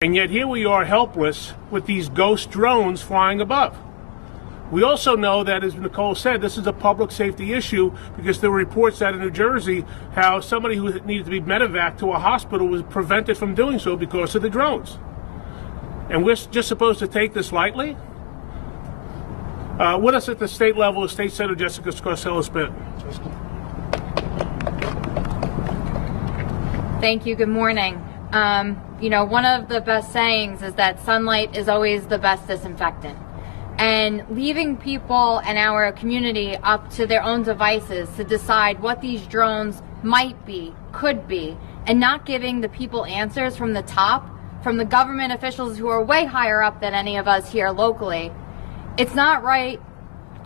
And yet here we are helpless with these ghost drones flying above. We also know that, as Nicole said, this is a public safety issue because there were reports out of New Jersey how somebody who needed to be medevaced to a hospital was prevented from doing so because of the drones. And we're just supposed to take this lightly? With us at the state level is State Senator Jessica Scarcella-Spitz. Thank you. Good morning. One of the best sayings is that sunlight is always the best disinfectant. And leaving people and our community up to their own devices to decide what these drones might be, could be, and not giving the people answers from the top, from the government officials who are way higher up than any of us here locally, it's not right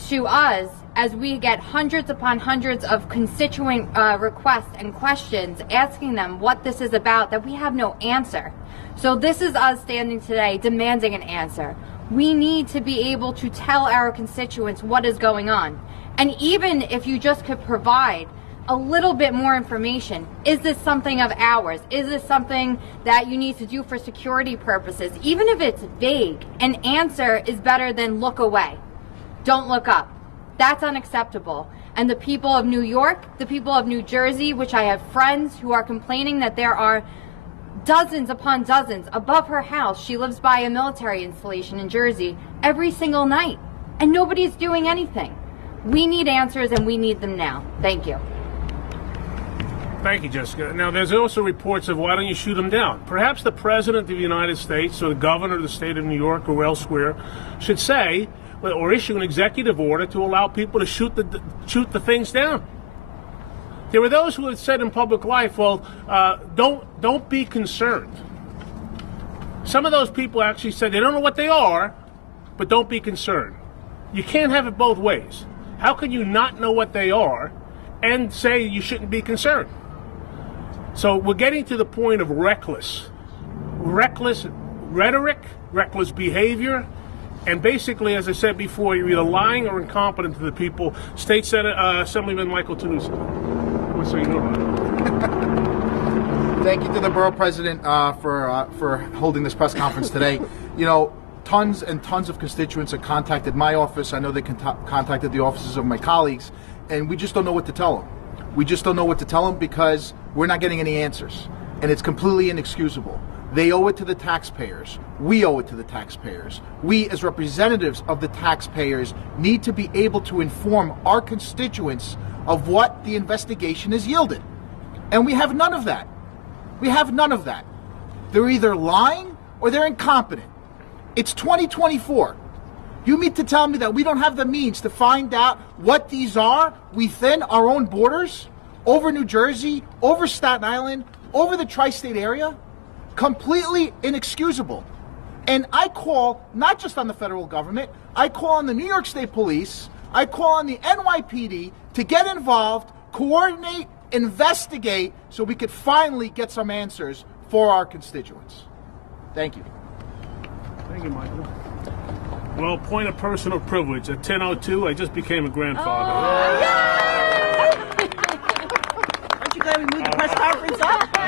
to us as we get hundreds upon hundreds of constituent requests and questions asking them what this is about, that we have no answer. So this is us standing today demanding an answer. We need to be able to tell our constituents what is going on. And even if you just could provide a little bit more information, is this something of ours? Is this something that you need to do for security purposes? Even if it's vague, an answer is better than look away. Don't look up. That's unacceptable. And the people of New York, the people of New Jersey, which I have friends who are complaining that there are dozens upon dozens above her house. She lives by a military installation in Jersey every single night, and nobody's doing anything. We need answers, and we need them now. Thank you. Thank you, Jessica. Now, there's also reports of why don't you shoot them down? Perhaps the President of the United States or the Governor of the state of New York or elsewhere should say or issue an executive order to allow people to shoot the things down. There were those who had said in public life, well, don't be concerned. Some of those people actually said they don't know what they are, but don't be concerned. You can't have it both ways. How can you not know what they are and say you shouldn't be concerned? So we're getting to the point of reckless rhetoric, reckless behavior, and basically, as I said before, you're either lying or incompetent to the people. State Senate Assemblyman Michael Tunis. So you know about it. Thank you to the borough president for holding this press conference today. You know, tons and tons of constituents have contacted my office. I know they contacted the offices of my colleagues, and we just don't know what to tell them. We just don't know what to tell them because we're not getting any answers, and it's completely inexcusable. They owe it to the taxpayers. We owe it to the taxpayers. We, as representatives of the taxpayers, need to be able to inform our constituents of what the investigation has yielded. And we have none of that. We have none of that. They're either lying or they're incompetent. It's 2024. You mean to tell me that we don't have the means to find out what these are within our own borders, over New Jersey, over Staten Island, over the tri-state area? Completely inexcusable. And I call not just on the federal government, I call on the New York State Police, I call on the NYPD to get involved, coordinate, investigate, so we could finally get some answers for our constituents. Thank you. Thank you, Michael. Well, point of personal privilege. At 10:02, I just became a grandfather. Aren't you glad we moved the press conference up?